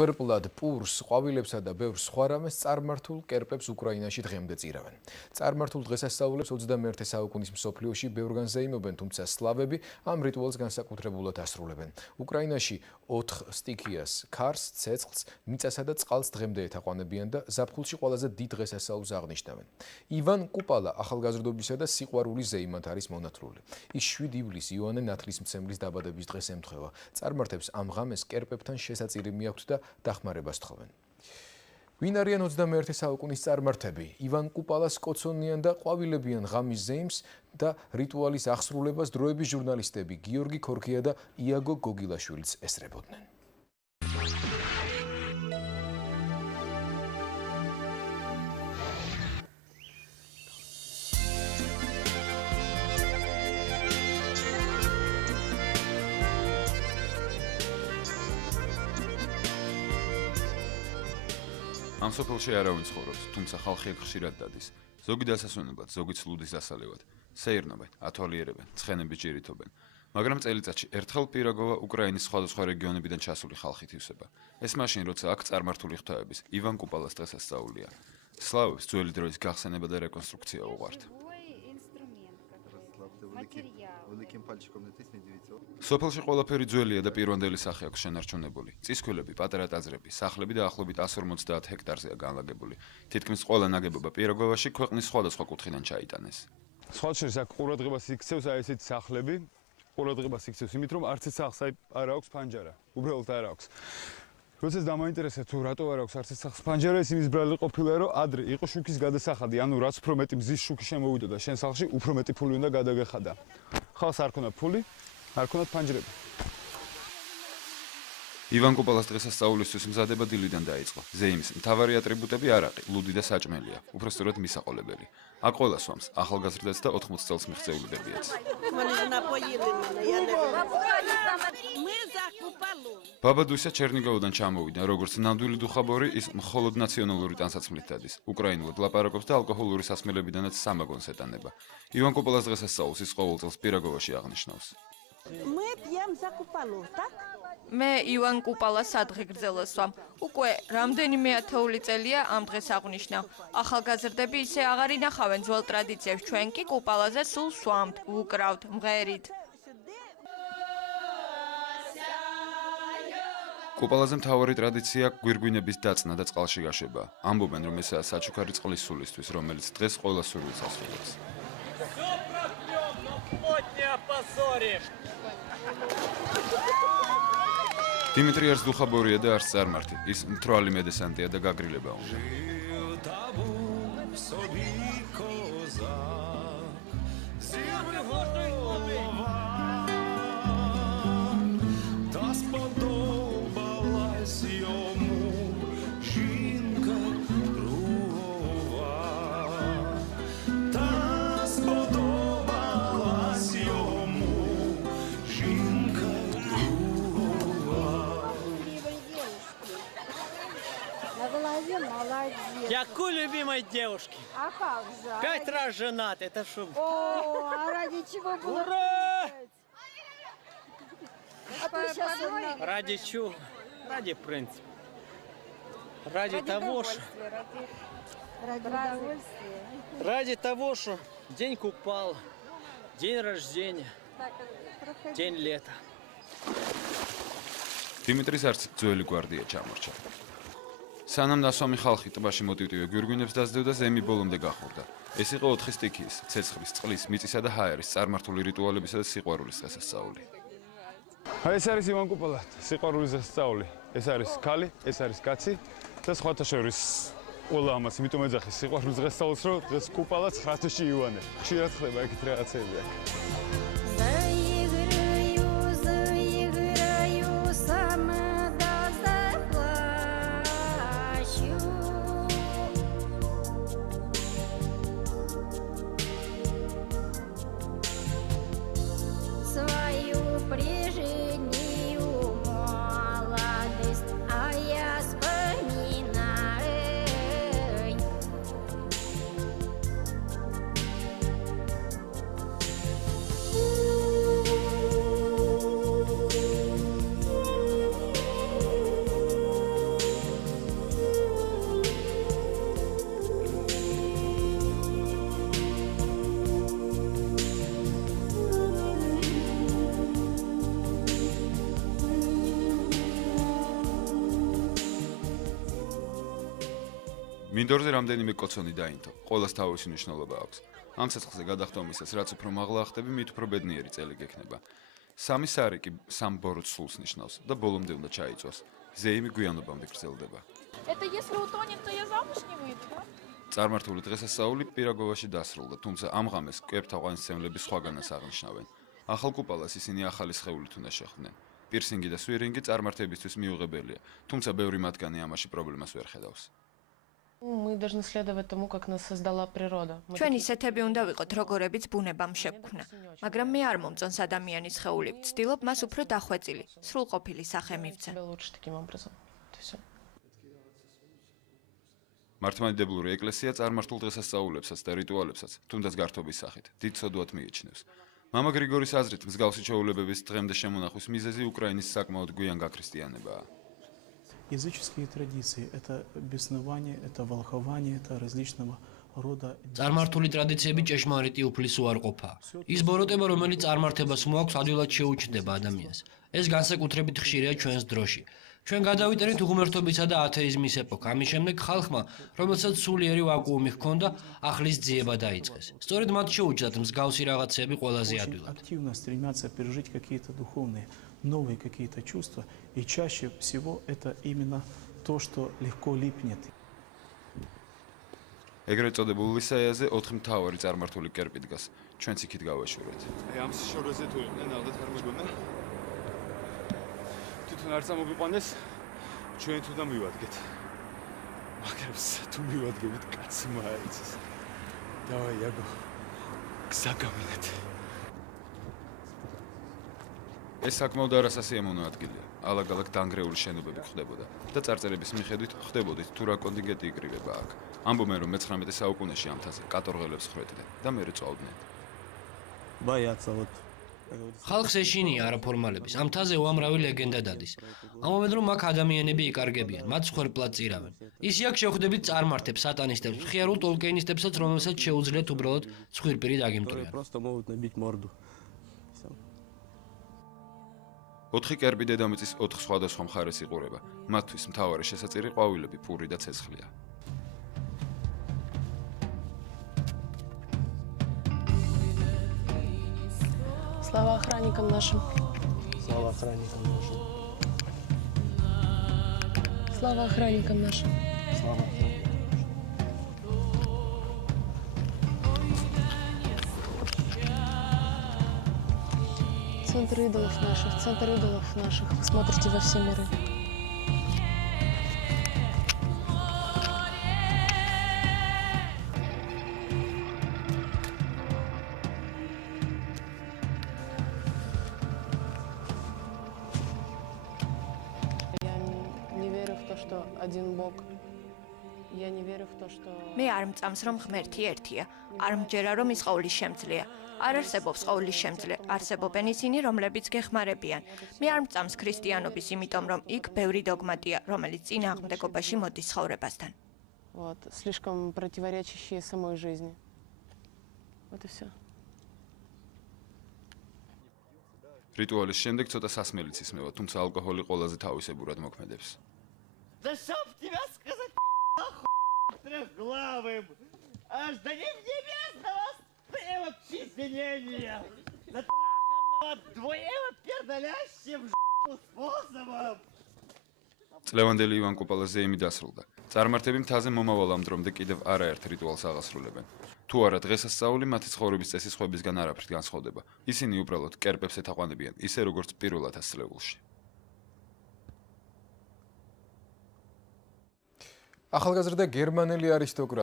Ვერპლად პურს, ყვავილებსა და ბევრ სხვა რამეს წარმართულ კერპებს უკრაინაში დღემდე წირავენ. წარმართულ დღესასწაულებს 21 საუკუნის მსოფლიოში ბევრგან ზეიმობენ, თუმცა სლავები ამ რიტუალს განსაკუთრებულად ასრულებენ. უკრაინაში 4 სტიქიას, ქარს, ცეცხლს, მიწასა და წყალს დღემდე ეთაყვანებიან და ზაფხულში ყველაზე დიდ დღესასწაულს აღნიშნავენ. ივან კუპალა ახალგაზრდობისა და სიყვარულის ზეიმად არის მონათლული. ის 7 ივლისს იოანე ნათლისმცემლის დაბადების დღეს ემთხვევა. წარმართებს ამ ღამეს კერპებთან შესაწირიმი აქვთ და დახმარებას თხოვენ. ვინ არიან 21 საუკუნის წარმართები? ივან კუპალას კოცონიან და ყვავილებიან ღამის ზეიმს და რიტუალის აღსრულებას დროების ჟურნალისტები გიორგი ქორქია და იაგო გოგილაშვილიც ესწრებოდნენ. ამ სოფელში არავინ ცხოვრობს, თუმცა ხალხი აქ ხშირად დადის. ზოგი დასასვენებლად, ზოგი ცლუდის დასალევად. სეირნობენ, ათვალიერებენ, ცხენებით ჭირითობენ. მაგრამ წელიწადში ერთხელ პირაგოვა უკრაინის სხვადასხვა რეგიონებიდან ჩასული ხალხით ივსება. ეს მაშინ, როცა აქ წარმართული ღვთაების, ივან კუპალას დღესასწაულია. სლავებს ძველი დროის გახსენება და რეკონსტრუქცია უყვართ. სოფელში ყველაფერი ძველია და პირვანდელი სახე აქვს შენარჩუნებული. წისქვილები, პატარა ტაძრები, სახლები და ახლობით 150 ჰექტარზეა განლაგებული. თითქმის ყველა ნაგებობა პირაგოვაში ქვეყნის სხვადასხვა კუთხიდან ჩაიტანეს. სხვა შორის აქ ყურადღებას იქცევს აი ესეთი სახლები. ყურადღებას იქცევს იმით, რომ არც ერთ სახლს არ აქვს ფანჯარა. უბრალოდ არ აქვს. როდესაც დამაინტერესა თუ რატო არ აქვს არც ერთ სახლს ფანჯარა, ის იმის ბრალი ყოფილა, რომ ადრე იყო შუქის გადასახადი, ანუ რაც უფრო მეტი მზის შუქი შემოვიდოდა შენ სახლში, უფრო მეტი ფული უნდა გადაგეხადა. ხალხს არ ქონდა ფული, არ ქონდათ ფანჯრები. ივან კუპალას დღესასწაულისთვის მზადება დილიდან დაიწყო. ზეიმის მთავარი ატრიბუტები არაყი, ლუდი და საჭმელია, უпростоრად მისაყოლებელი. აქ ყველა სვამს, ახალგაზრდაც და 80 წელს მიღწეულებებიაც. ბაბადუისა ჩერნიგოვიდან ჩამოვიდა, როგორც ნამდვილი დუხაბორი, ის მხოლოდ ნაციონალური ტანსაცმლით დადის. უკრაინულად ლაპარაკობს და ალკოჰოლური სასმელებიდანაც სამაგონს ეტანება. ივან კუპალას დღესასწაულს ის ყოველ წელს პირაგოვაში აღნიშნავს. მე ივან კუპალას სადღეგრძელოს ვამ. უკვე რამდენიმე ათეული წელია ამ დღეს აღვნიშნავ. ახალგაზრდები ისე აღარ ინახავენ ძველ ტრადიციებს, ჩვენ კი კუპალაზე სულ სვამთ, ვუკრავთ, მღერით. კუპალაზე მთავარი ტრადიცია გვირგვინების დაწნა და წყალში გაშვება. ამბობენ, რომ ესაა საჩუქარი წყლის სულისთვის, რომელიც დღეს ყველა სურვილს ასრულებს. დიმიტრი არც დუხაბორია და არც წარმართი. ის მთვრალი მედესანტია და გაგრილება უნდა. Какой любимой девушки? А как же? 5 раз женат, это что? О, а ради чего было? Ура! А то сейчас Ради чего? Ради принципа. Ради того, что... Ради того, что день Купала, день рождения, день лета. დიმიტრის არც ძველი გვარდია ჩამორჩა. სანამ ნასვამი ხალხი ტბაში მოტივტივე გვირგვინებს დასდევდა, ზემი ბოლომდე გახურდა. ეს იყო 4 სტიქიის, ცეცხლის, წყლის, მიწისა და ჰაერის წარმართული რიტუალებისა და სიყვარულის დღესასწაული. აი ეს არის ივან კუპალა, სიყვარულის დღესასწაული. ეს არის ქალი, ეს არის კაცი და სხვათა შორის ყველა ამას იმიტომ ეძახის სიყვარულის დღესასწაულს, რომ დღეს კუპალა 9 თვეში ივანე. ხშირად ხდება ეგეთ რაღაცები აქ. მინდორზე რამდენიმე კოცონი დაინთო, ყოველას თავისი მნიშვნელობა აქვს. ამ ცეცხლზე გადახდომისას, რაც უფრო მაღლა ხდები, მით უფრო ბედნიერი წელი გექნება. სამი სარი კი სამ ბოროტ სულს ნიშნავს და ბოლომდე უნდა ჩაიწვას. ზეიმი გვიანობამდე გრძელდება. Это если утонет, то я замуж не выйду, да? წარმართული დღესასწაული პირაგოვაში დასრულდა, თუმცა ამ ღამეს კეპთაყვანისმცემლები სხვაგანაც აღნიშნავენ. ახალ კუპალას ისინი ახალი სხეულით უნდა შეხვდნენ. პირსინგი და სვირინგი წარმართებისთვის მიუღებელია, თუმცა ბევრი მათგანი ამაში პრობლემას ვერ ხედავს. Мы должны следовать тому, как нас создала природа. ჩვენ ისეთები უნდა ვიყოთ, როგორებიც ბუნებამ შეგვქნა. მაგრამ მე არ მომწონს ადამიანის სხეული. ვცდილობ მას უფრო დახვეწილი, სრულყოფილი სახე მივცე. Лучше таким образом. Это всё. მართლმადიდებლური ეკლესია წარმართულ დღესასწაულებსაც და რიტუალებსაც, თუნდაც გართობის სახით, დიდ სოდვად მიიჩნევს. მამა გრიგორის აზრით, მსგავსი ჩვეულებების დღემდე შემონახვის მიზეზი უკრაინის საკმაოდ გვიან გაქრისტიანებაა. Языческие традиции – это беснование, это волхование, это различного рода… წარმართული ტრადიციები ჭეშმარიტი უფლის უარყოფაა. ის ბოროტება, რომელიც წარმართებას მოაქვს, ადვილად შეუჩნდება ადამიანს. ეს განსაკუთრებით ხშირია ჩვენს დროში. ჩვენ გადავიტანით უღმერთობისა და ათეიზმის ეპოქა. ამის შემდეგ ხალხმა, რომელსაც სულიერი ვაკუუმი ჰქონდა, ახლის ძიება დაიწყეს. სწორედ მათ შეუჩნდათ მსგავსი რაღაცები ყველაზე Очень ადვილად. активно стремятся пережить какие-то духовные, новые какие-то чувства. И чаще всего это именно то, что легко липнет. ეგრეთ წოდებულ ლისაიაზე 4 მთავარი წარმართული კერპი დგას. ჩვენც იქით გავაშურეთ. აი ამ შოროზე თუ იყვნენ, ალბათ არ მეგონა. თვითონ არ წამოგვიყვანეს, ჩვენ თუ და მივადგეთ. მაგრამ თუ მივადგებით, კაცი მაიცის. დავაი, აგო. გზა გავინეთ. ეს საკმაოდ არასასიამოვნო ადგილია. ალაგ-ალაგ დანგრეული შენობები ხდებოდა და წარწერების მიხედვით ხდებოდით თუ რა კონტინგენტი იკრიბება აქ. ამბობენ, რომ მე-19 საუკუნეში ამ მთაზე კატორღელებს ხვედდნენ და მერე წავდნენ. Боятся вот. ხალხს ეშინია არაფორმალების. ამ მთაზე უამრავი ლეგენდა დადის. ამობენ, რომ აქ ადამიანები იკარგებიან, მათ მსხვერპლად წირავენ. ისე აქ შეხვდებით წარმართებს, სატანისტებს, მხიარულ ტოლკეინისტებსაც, რომელსაც შეუძლიათ უბრალოდ ცხვირპირი დაგიმტვრიან. Просто могут набить морду. 4 კერპი დედამიწის 4 სხვადასხვა მხარეს იყურება. მათთვის მთავარი შესაწირი ყვავილები, პური და ცეცხლია. Слава охранникам нашим. Слава охранникам нашим. Слава охранникам нашим. Слава охранникам. Центр идолов наших. Вы смотрите во все миры. Я не верю в то, что один Бог. Я не верю в то, что… მე არ მწამს, რომ ღმერთი ერთია. არ მჯერა, რომ ის ყოვლის შემძლეა. არ არსებობს ყოვლის შემძლე, არსებობენ ისინი, რომლებიც გეხმარებიან. მე არ მწამს ქრისტიანობის, იმიტომ რომ იქ ბევრი დოგმატია, რომელიც წინააღმდეგობაში მოდის ცხოვრებასთან. Вот, слишком противоречащие самой жизни. Вот и все. რიტუალის შემდეგ цота სასმელიც ისმევა, თუმცა ალკოჰოლი ყველაზე თავისებურად მოქმედებს. Да чтоб тебя сказать, трехглавым, аж до небесного превосчисления, натраханного двоево-пердалящим способом. წლევანდელი ივან კუპალას ზეიმი დასრულდა. წარმართები მთაზე მომავალ ამ დრომდე კიდევ არაერთ რიტუალს აღასრულებენ. თუ არა დღესასწაული მათი ცხოვრების წესის ხვებისგან არაფრით განსხვავდება. ისინი უბრალოდ კერპებს ეთაყვანებიან, ისე როგორც პირველად ასწლეულში. ახალგაზრდა გერმანელი არისტოკრატი